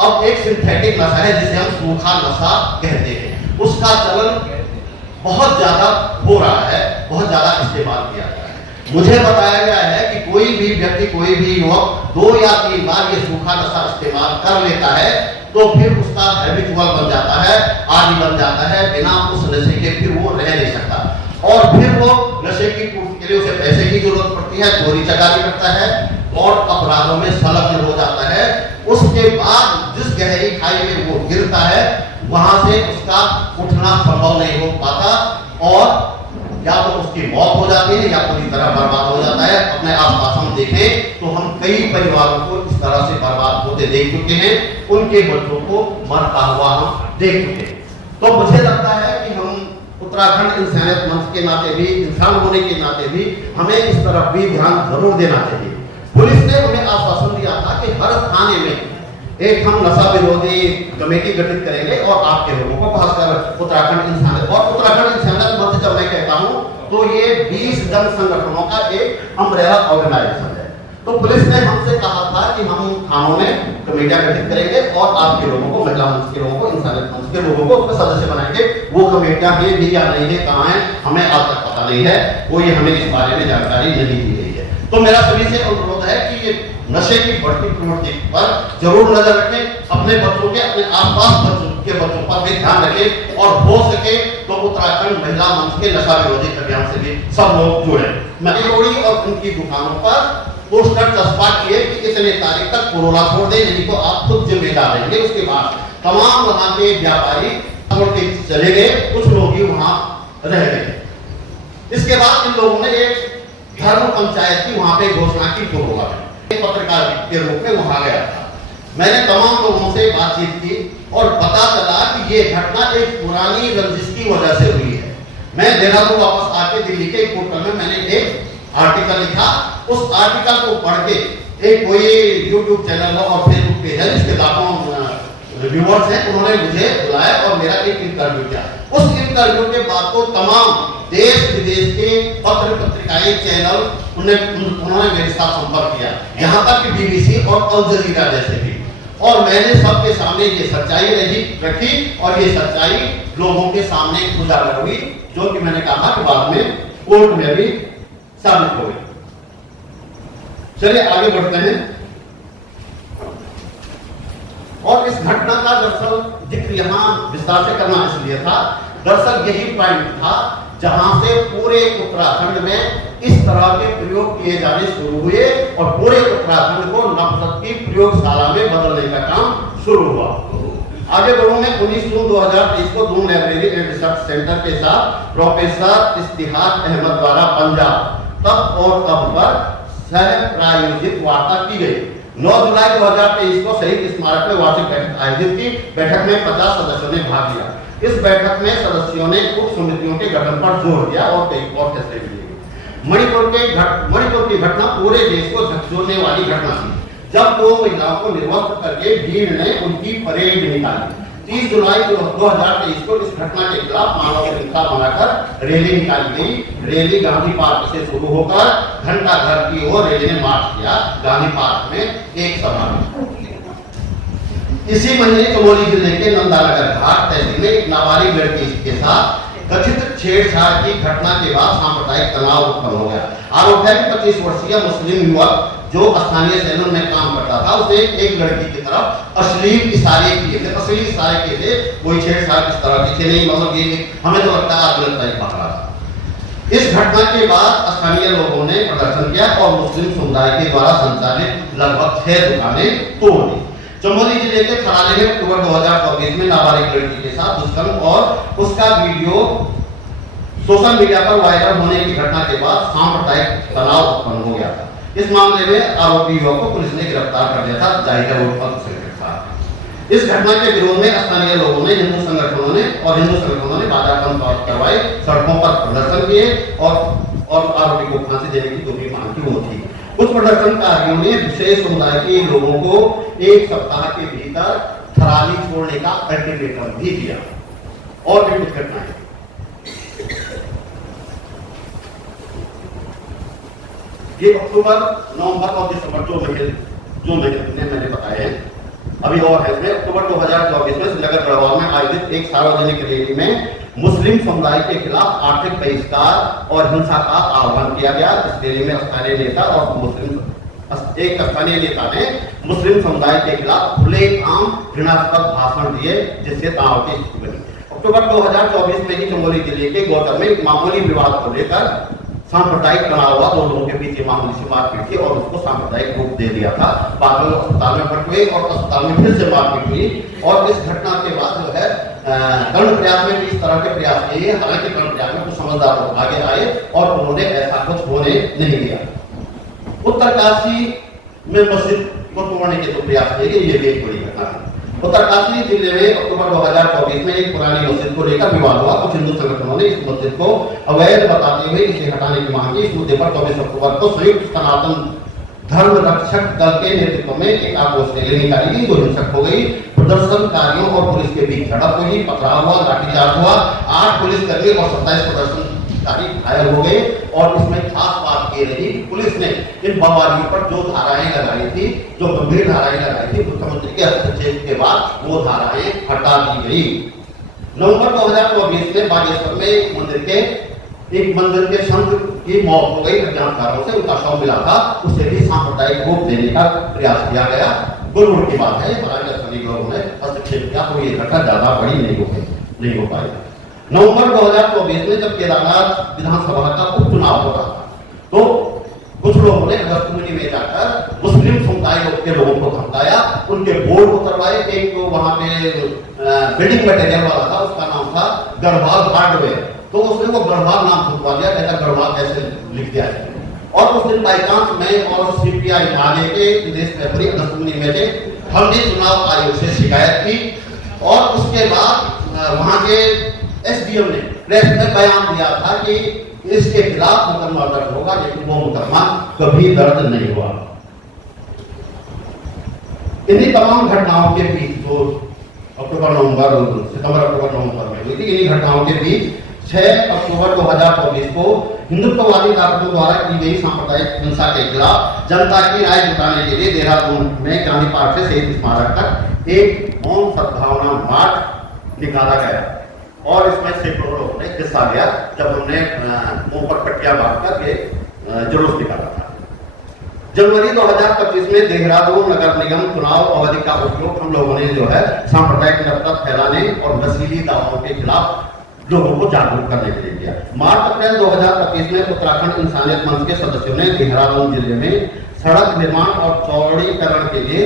अब एक सिंथेटिक नशा है जिसे हम सूखा नशा कहते हैं, उसका चलन बहुत ज्यादा हो रहा है, बहुत ज्यादा इस्तेमाल किया जा रहा है। मुझे बताया गया है कि कोई भी व्यक्ति, कोई भी युवक 2 या 3 बार ये सूखा नशा इस्तेमाल कर लेता है तो फिर उसका हैबिचुअल बन जाता है, आदी बन जाता है, बिना उस नशे के फिर वो रह नहीं सकता और फिर वो नशे की पूर्ति के लिए उसे पैसे की जरूरत पड़ती है, चोरी चकारी करता है और अपराधों में संलग्न हो जाता है। उसके बाद जिस गहरी खाई में वो गिरता है वहां से उसका उठना संभव नहीं हो पाता और या तो उसकी मौत हो जाती है या पूरी तरह बर्बाद हो जाता है। अपने आसपास हम देखें तो हम कई परिवारों को इस तरह से बर्बाद होते देख चुके हैं, उनके बच्चों को मरता हुआ हम देख चुके हैं। तो मुझे लगता है कि हम उत्तराखंड इंसानियत मंच के नाते भी, इंसान होने के नाते भी हमें इस तरफ भी ध्यान जरूर देना चाहिए। पुलिस ने हमें आश्वासन दिया था कि हर थाने में एक हम नशा विरोधी कमेटी गठित करेंगे और आपके लोगों को, खासकर उत्तराखंड इंसानियत और उत्तराखंड इंसानियत मंच जब मैं कहता हूं तो ये 20 जन संगठनों का एक अम्ब्रेला ऑर्गेनाइजेशन है। तो पुलिस ने हमसे कहा था कि हम थानों में कमेटियां गठित करेंगे और आपके लोगों को, महिला मंच के लोगों को, इंसानियत मंच के लोगों को उसमें सदस्य बनाएंगे। वो कमेटियां हैं भी या नहीं है, कहाँ है, हमें आज तक पता नहीं है, कोई हमें इस बारे में जानकारी नहीं दी गई है। तो मेरा सभी से अनुरोध है कि ये नशे की बढ़ती प्रवृत्ति पर जरूर नजर रखें, अपने बच्चों के, अपने आसपास बच्चों के बच्चों पर भी ध्यान रखें और हो सके तो उत्तराखंड महिला मंच के नशा विरोधी अभियान से भी सब लोग जुड़े। मैंने लोड़ी और उनकी दुकानों पर पोस्टर चस्पा किए कि इतने तारीख तक कोरोना छोड़ दें, नहीं तो आप खुद जिम्मेदार रहेंगे। उसके बाद तमाम वहां के व्यापारी छोड़ के चले गए, कुछ लोग ही वहां रह गए। इसके बाद इन लोगों ने एक धर्म पंचायत की वहां पे घोषणा की कोरोना में, पत्रकार के रूप में वहां गया था। मैंने तमाम लोगों से बातचीत की और पता चला कि ये घटना एक पुरानी रंजिश की वजह से हुई है। मैं देहरादून वापस आके दिल्ली के एक पोर्टल में मैंने एक आर्टिकल लिखा, उस आर्टिकल को पढ़ के एक कोई यूट्यूब चैनल और फेसबुक पेज है जिसके लाखों व्यूअर्स हैं, उन्होंने मुझे बुलाया और मेरा एक इंटरव्यू किया। उस इंटरव्यू के बाद तो तमाम देश विदेश के पत्र पत्रिकाएं, चैनल उन्होंने मेरे साथ संपर्क किया, यहाँ तक कि BBC और अल जजीरा जैसे भी। और मैंने सबके सामने ये सच्चाई रखी और ये सच्चाई लोगों के सामने उजागर हुई, जो कि मैंने कहा कि बाद में कोर्ट में भी साबित हो गई। चलिए आगे बढ़ते हैं। और इस घटना का दरअसल जिक्र यहाँ विस्तार से करना इसलिए था, दरअसल यही पॉइंट था जहां से पूरे उत्तराखंड में इस तरह के प्रयोग किए जाने शुरू हुए और पूरे उत्तराखंड को नफरत की प्रयोगशाला में बदलने का काम शुरू हुआ। आगे बढ़ूं मैं 19 जून 2023 को Doon library and research centre के साथ प्रोफेसर इश्तिहाक अहमद द्वारा पंजाब तब और अब पर सह प्रायोजित वार्ता की गई। 9 जुलाई 2023 को शहीद स्मारक में वार्षिक बैठक आयोजित की। बैठक में 50 सदस्यों ने भाग लिया। इस बैठक में सदस्यों ने उप समितियों के गठन पर जोर दिया और कई और फैसले लिए। मणिपुर की घटना पूरे देश को झकझोरने वाली घटना थी, जब 2 महिलाओं को निर्वस्त्र करके भीड़ ने उनकी परेड निकाली। 30 जुलाई 2023 को इस घटना के खिलाफ मानव श्रृंखला बनाकर रैली निकाली गई। रैली गांधी पार्क से शुरू होकर घंटाघर की ओर रैली ने मार्च किया। गांधी पार्क में एक सभा में इसी महीने चमोली जिले के नंदानगर घाट तहसील में एक नाबालिग लड़की के साथ कथित छेड़छाड़ की घटना के बाद सांप्रदायिक तनाव उत्पन्न हो गया। आरोप है कि 25 वर्षीय मुस्लिम युवक जो स्थानीय सैलून में काम करता था, उसे एक लड़की की तरफ अश्लील इशारे किए थे। अश्लील इशारे किए थे, कोई छेड़छाड़ इस तरह की थी नहीं, मतलब ये हमें तो लगता है आत्महत्या पकड़ा था। इस घटना के बाद स्थानीय लोगों ने प्रदर्शन किया और मुस्लिम समुदाय के द्वारा संचालित लगभग 6 दुकानें तोड़ दी। चमोली जिले के थराली में अक्टूबर 2024 में नाबालिग लड़की के साथ दुष्कर्म और उसका वीडियो सोशल मीडिया पर वायरल होने की घटना के बाद सांप्रदायिक तनाव उत्पन्न हो गया था। इस मामले में आरोपी युवक को पुलिस ने गिरफ्तार कर लिया था। जाहिर है वो पद से गिरफ्तार। इस घटना के विरोध में स्थानीय लोगों ने, हिंदू संगठनों ने बाजार बंद करवाए, सड़कों पर प्रदर्शन किए और आरोपी को फांसी देने की जो भी मांग की वो थी। कुछ प्रदर्शनकारियों ने विशेष समुदाय के लोगों को 1 सप्ताह के भीतर थराली छोड़ने का अल्टीमेटम भी दिया। और भी कुछ घटनाएं, ये अक्टूबर, नवंबर और दिसंबर जो महीने मैंने बताए हैं, अभी और है इसमें। अक्टूबर 2024 में श्रीनगर गढ़वाल में आयोजित एक सार्वजनिक रैली में मुस्लिम समुदाय के खिलाफ आर्थिक बहिष्कार और हिंसा का आह्वान किया गया। इस रैली में स्थानीय नेता और एक स्थानीय नेता ने मुस्लिम समुदाय के खिलाफ खुलेआम घृणास्पद भाषण दिए, जिससे तनाव की स्थिति बनी। अक्टूबर 2024 में ही चमोली जिले के गौतम में एक मामूली विवाद को लेकर सांप्रदायिक तनाव हुआ। दो लोगों के बीच मामूली सी मारपीट थी और उसको सांप्रदायिक रूप दे दिया था। बाद में अस्पताल में भर्ती हुए और अस्पताल में फिर से मारपीट हुई और इस घटना के बाद जो है कर्णप्रयाग में भी इस तरह के प्रयास किए। हालांकि कर्णप्रयाग में कुछ समझदार लोग आगे आए और उन्होंने ऐसा कुछ होने नहीं दिया। उत्तरकाशी में मस्जिद को तोड़ने के तो प्रयास किए, ये भी एक बड़ी घटना है। उत्तरकाशी जिले में अक्टूबर 2024 में एक पुरानी मस्जिद को लेकर विवाद हुआ। कुछ हिंदू संगठनों ने इस मस्जिद को अवैध बताते हुए इसे हटाने की मांग की। इस मुद्दे पर 24 अक्टूबर को संयुक्त सनातन धर्म रक्षक दल के नेतृत्व में एक आक्रोश रैली निकाली गई, जो हिंसक हो गई। प्रदर्शनकारियों और पुलिस के बीच झड़प हुई, पथराव हुआ, लाठीचार्ज हुआ। 8 पुलिसकर्मी और 27 प्रदर्शनकारी घायल हो गए। और इसमें खास बात ये रही, पुलिस ने इन बमबारियों पर जो धाराएं लगाई थी, जो गंभीर धाराएं लगाई थी, मुख्यमंत्री के हस्तक्षेप के बाद वो धाराएं हटा दी गई। नवंबर 2024 में बागेश्वर में एक मंदिर के संत की मौत हो गई अज्ञातकारों से। उनका शव मिला था, उसे भी सांप्रदायिक रूप देने का प्रयास किया गया। गुरुवार की बात है, स्थानीय लोगों ने हस्तक्षेप किया तो ये घटना ज्यादा बड़ी नहीं हो पाई। नवंबर 2024 में जब केदारनाथ विधानसभा का उपचुनाव हो रहा था, तो कुछ लोगों ने अगस्तमुनि में जाकर मुस्लिम समुदाय के लोगों को धमकाया, उनके बोर्ड उतरवाए। एक तो वहां पे बिल्डिंग मटेरियल वाला था, उसका नाम था गढ़वाल हार्डवेयर, तो उसने वो गढ़वाल नाम छुपवा दिया, कहता गढ़वाल कैसे लिख दिया है। और उस दिन बाईचांस में और सीपीआई माले के प्रदेश प्रभारी अगस्तमुनि में थे, हमने चुनाव आयोग से शिकायत की और उसके बाद वहां के एसडीएम ने प्रेस में बयान दिया था कि इसके खिलाफ मुकदमा दर्ज होगा, लेकिन वो मुकदमा कभी दर्ज नहीं हुआ। इन्हीं तमाम घटनाओं के बीच जो सितंबर अक्टूबर नवंबर में हुई थी, इन्हीं घटनाओं के बीच 6 अक्टूबर 2024 को हिंदुत्ववादी ताकतों द्वारा की गई सांप्रदायिक हिंसा के खिलाफ जनता की राय जुटाने के लिए देहरादून में गांधी पार्क से शहीद स्मारक तक एक मौन सद्भावना मार्च निकाला गया और इसमें सैकड़ों लोगों ने हिस्सा लिया जब हमने मुंह पर पट्टियां बांधकर ये जुलूस निकाला था। जनवरी 2025 में देहरादून नगर निगम चुनाव अवधि का उपयोग हम लोगों ने जो है सांप्रदायिक नफरत फैलाने और नस्लीली दावों के खिलाफ लोगों को जागरूक करने के लिए किया। मार्च अप्रैल 2025 में उत्तराखंड इंसानियत मंच के सदस्यों ने देहरादून जिले में सड़क निर्माण और चौड़ीकरण के लिए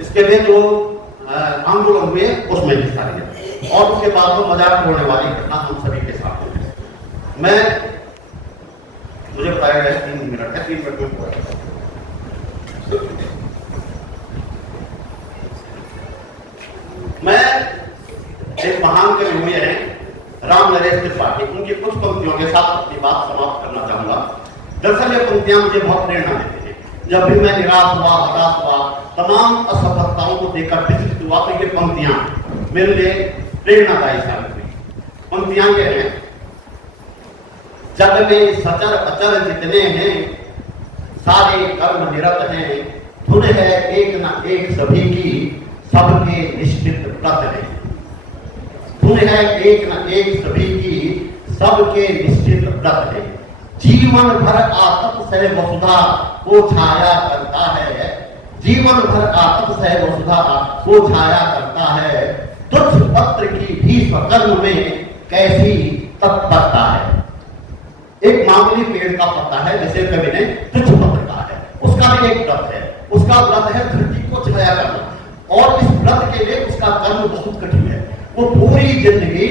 इसके लिए जो आंदोलन हुए उसमें हिस्सा लिया और उसके बाद वो मजाक उड़ाने वाली घटना हम सभी के साथ हुई। मुझे बताया गया 3 मिनट है, 3 मिनट में पूरा। मैं एक महान कवि हुए हैं राम नरेश त्रिपाठी, उनकी कुछ पंक्तियों के साथ अपनी बात समाप्त करना चाहूंगा। दरअसल ये पंक्तियां मुझे बहुत प्रेरणा देती है। जब भी मैं निराश हुआ, हताश हुआ, तमाम असफलताओं को देखकर विचलित हुआ, तो ये पंक्तियां मेरे लिए प्रेरणादायी साबित हुई। पंक्तियां ये हैं, जग में सचर अचर जितने हैं, सारे कर्म निरत हैं, धुन है एक न एक सभी की, सबके निश्चित व्रत है। धुन है एक न एक सभी की, सबके निश्चित व्रत है। जीवन भर आतप सह वसुधा को छाया करता है, जीवन भर आतप सह वसुधा को छाया करता है। तुच्छ पत्र की भी स्वकर्म में कैसी तत्परता है। एक मामूली पेड़ का पत्ता है जैसे कवि ने तुच्छ पत्र कहा है, उसका भी एक व्रत है। उसका व्रत है धरती को छाया करना और इस व्रत के लिए उसका कर्म बहुत कठिन है। वो पूरी जिंदगी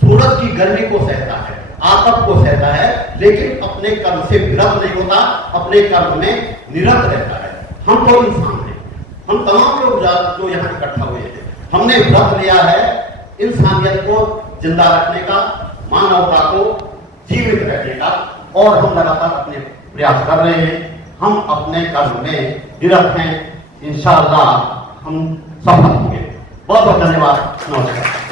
सूरज की गर्मी को सहता है, आतप को सहता है, लेकिन अपने कर्म से विरत नहीं होता, अपने कर्म में निरत रहता है। हम तो इंसान हैं, हम तमाम लोग जो यहाँ इकट्ठा हुए हैं, हमने व्रत लिया है इंसानियत को जिंदा रखने का, मानवता को जीवित रहने का, और हम लगातार अपने प्रयास कर रहे हैं। हम अपने कर्म में निरत हैं, इंशाअल्लाह हम सफल होंगे। बहुत बहुत धन्यवाद, नमस्कार।